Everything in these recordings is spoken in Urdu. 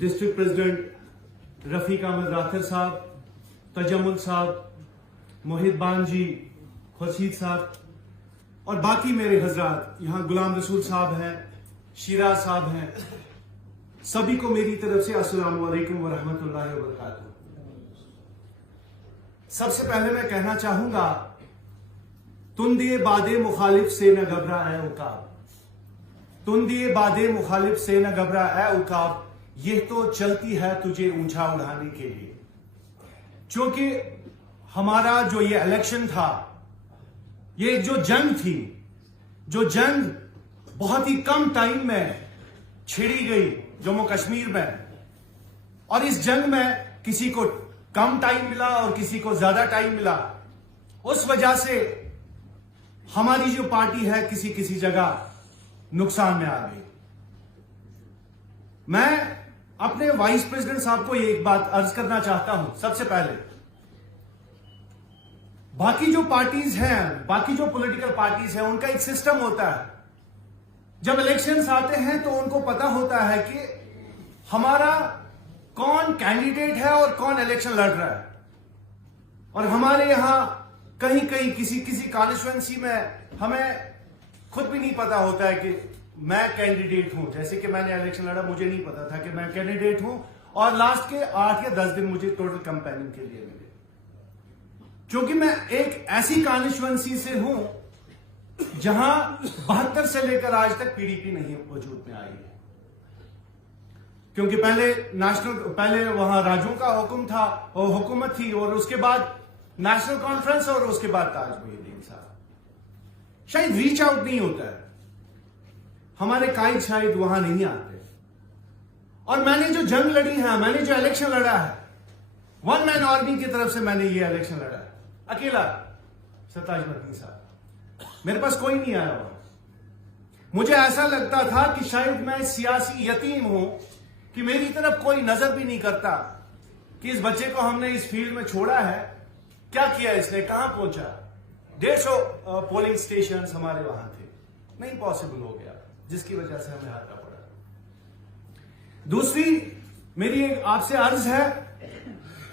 ڈسٹرکٹ پریزیڈنٹ رفیق احمد راتھر صاحب، تجمل صاحب، محب بان جی، خورشید صاحب اور باقی میرے حضرات، یہاں غلام رسول صاحب ہیں، شیراز صاحب ہیں، سبھی کو میری طرف سے السلام علیکم ورحمۃ اللہ وبرکاتہ۔ سب سے پہلے میں کہنا چاہوں گا، تندے بادے مخالف سے نہ گھبرا اے عقاب، تندے بادے مخالف سے نہ گھبرا اے عقاب، یہ تو چلتی ہے تجھے اونچا اڑانے کے لیے۔ چونکہ ہمارا جو یہ الیکشن تھا، یہ جو جنگ تھی، جو جنگ بہت ہی کم ٹائم میں چھڑی گئی جموں کشمیر میں، اور اس جنگ میں کسی کو کم ٹائم ملا اور کسی کو زیادہ ٹائم ملا، اس وجہ سے ہماری جو پارٹی ہے کسی جگہ نقصان میں آ گئی۔ میں اپنے وائس پریزیڈنٹ صاحب کو ایک بات عرض کرنا چاہتا ہوں۔ سب سے پہلے باقی جو پارٹیز ہیں، باقی جو پولیٹیکل پارٹیز ہیں، ان کا ایک سسٹم ہوتا ہے۔ جب الیکشنز آتے ہیں تو ان کو پتا ہوتا ہے کہ ہمارا کون کینڈیڈیٹ ہے اور کون الیکشن لڑ رہا ہے۔ اور ہمارے یہاں کہیں کسی کانسٹیچوئنسی میں ہمیں خود بھی نہیں پتا ہوتا ہے کہ میں کینڈیڈیٹ ہوں۔ جیسے کہ میں نے الیکشن لڑا، مجھے نہیں پتا تھا کہ میں کینڈیڈیٹ ہوں، اور لاسٹ کے 8 یا 10 دن مجھے ٹوٹل کمپیننگ کے لیے ملے، کیونکہ میں ایک ایسی کانسٹیچوئنسی سے ہوں جہاں 72 سے لے کر آج تک پی ڈی پی نہیں وجود میں آئی ہے۔ کیونکہ پہلے وہاں راجوں کا حکم تھا اور حکومت تھی، اور اس کے بعد نیشنل کانفرنس، اور اس کے بعد تاج محی الدین صاحب۔ شاید ریچ آؤٹ نہیں ہوتا ہے، ہمارے قائد شاید وہاں نہیں آتے۔ اور میں نے جو جنگ لڑی ہے، میں نے جو الیکشن لڑا ہے، ون مین آرمی کی طرف سے میں نے یہ الیکشن لڑا ہے، اکیلا ستاج مدنی صاحب، میرے پاس کوئی نہیں آیا ہوا۔ مجھے ایسا لگتا تھا کہ شاید میں سیاسی یتیم ہوں، کہ میری طرف کوئی نظر بھی نہیں کرتا کہ اس بچے کو ہم نے اس فیلڈ میں چھوڑا ہے، کیا کیا اس نے، کہاں پہنچا۔ 150 پولنگ سٹیشنز ہمارے وہاں تھے، نہیں پاسبل ہو گیا، جس کی وجہ سے ہمیں ہارنا پڑا۔ دوسری میری آپ سے عرض ہے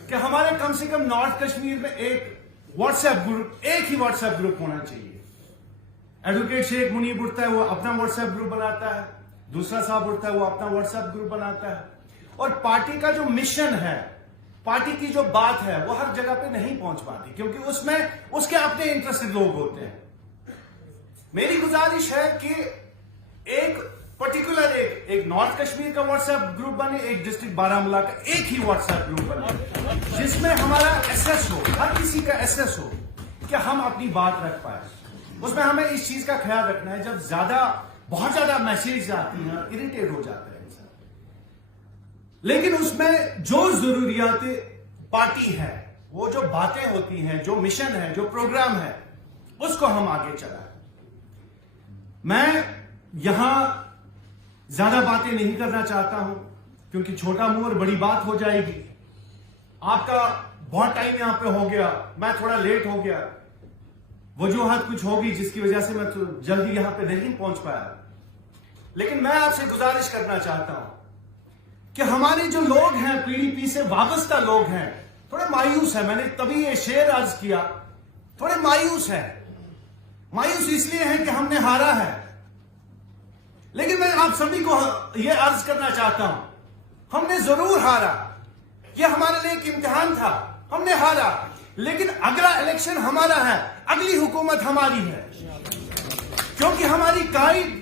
کہ ہمارے کم سے کم نارتھ کشمیر میں ایک واٹس ایپ گروپ، ایک ہی واٹس ایپ گروپ ہونا چاہیے۔ ایڈوکیٹ شیخ منیب اٹھتا ہے، وہ اپنا واٹس ایپ گروپ بناتا ہے، دوسرا صاحب اٹھتا ہے، وہ اپنا واٹس ایپ گروپ بناتا ہے، اور پارٹی کا جو مشن ہے، پارٹی کی جو بات ہے، وہ ہر جگہ پہ نہیں پہنچ پاتی، کیونکہ اس میں اس کے اپنے انٹرسٹڈ لوگ ہوتے ہیں۔ میری گزارش ہے کہ ایک پرٹیکولر ایک نارتھ کشمیر کا واٹس ایپ گروپ بنے، ایک ڈسٹرکٹ بارہمولہ کا ایک ہی واٹس ایپ گروپ بنے، جس میں ہمارا ایسیس ہو، ہر کسی کا ایسیس ہو کہ ہم اپنی بات رکھ پائیں۔ اس میں ہمیں اس چیز کا خیال رکھنا ہے، جب بہت زیادہ میسیج آتی ہیں، اریٹیٹ ہو جاتا ہے انسان، لیکن اس میں جو ضروریات پارٹی ہے، وہ جو باتیں ہوتی ہیں، جو مشن ہے، جو پروگرام ہے، اس کو ہم آگے چلائیں۔ میں یہاں زیادہ باتیں نہیں کرنا چاہتا ہوں، کیونکہ چھوٹا منہ اور بڑی بات ہو جائے گی۔ آپ کا بہت ٹائم یہاں پہ ہو گیا، میں تھوڑا لیٹ ہو گیا، وجوہات کچھ ہوگی جس کی وجہ سے میں جلدی یہاں پہ نہیں پہنچ پایا، لیکن میں آپ سے گزارش کرنا چاہتا ہوں کہ ہمارے جو لوگ ہیں، پی ڈی پی سے وابستہ لوگ ہیں، تھوڑے مایوس ہیں۔ میں نے تبھی یہ شعر عرض کیا، تھوڑے مایوس ہیں۔ مایوس اس لیے ہیں کہ ہم نے ہارا ہے، لیکن میں آپ سبھی کو یہ عرض کرنا چاہتا ہوں، ہم نے ضرور ہارا، یہ ہمارے لیے ایک امتحان تھا، ہم نے ہارا، لیکن اگلا الیکشن ہمارا ہے، اگلی حکومت ہماری ہے، کیونکہ ہماری قائد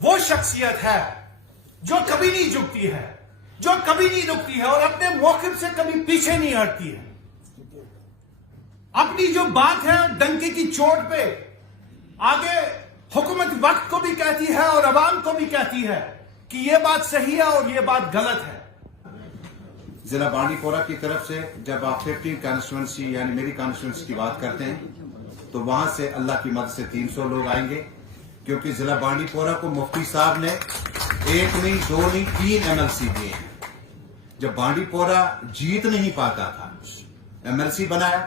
وہ شخصیت ہے جو کبھی نہیں جھکتی ہے، جو کبھی نہیں رکتی ہے، اور اپنے موقف سے کبھی پیچھے نہیں ہٹتی ہے۔ اپنی جو بات ہے ڈنکے کی چوٹ پہ آگے حکومت وقت کو بھی کہتی ہے اور عوام کو بھی کہتی ہے کہ یہ بات صحیح ہے اور یہ بات غلط ہے۔ ضلع بانڈی پورہ کی طرف سے جب آپ 15 کانسٹیچوئنسی یعنی میری کانسٹیچوئنسی کی بات کرتے ہیں تو وہاں سے اللہ کی مدد سے 300 لوگ آئیں گے، کیونکہ ضلع بانڈی پورہ کو مفتی صاحب نے 1 نہیں 2 نہیں 3 MLC دیے ہیں۔ جب بانڈی پورہ جیت نہیں پاتا تھا، MLC بنایا،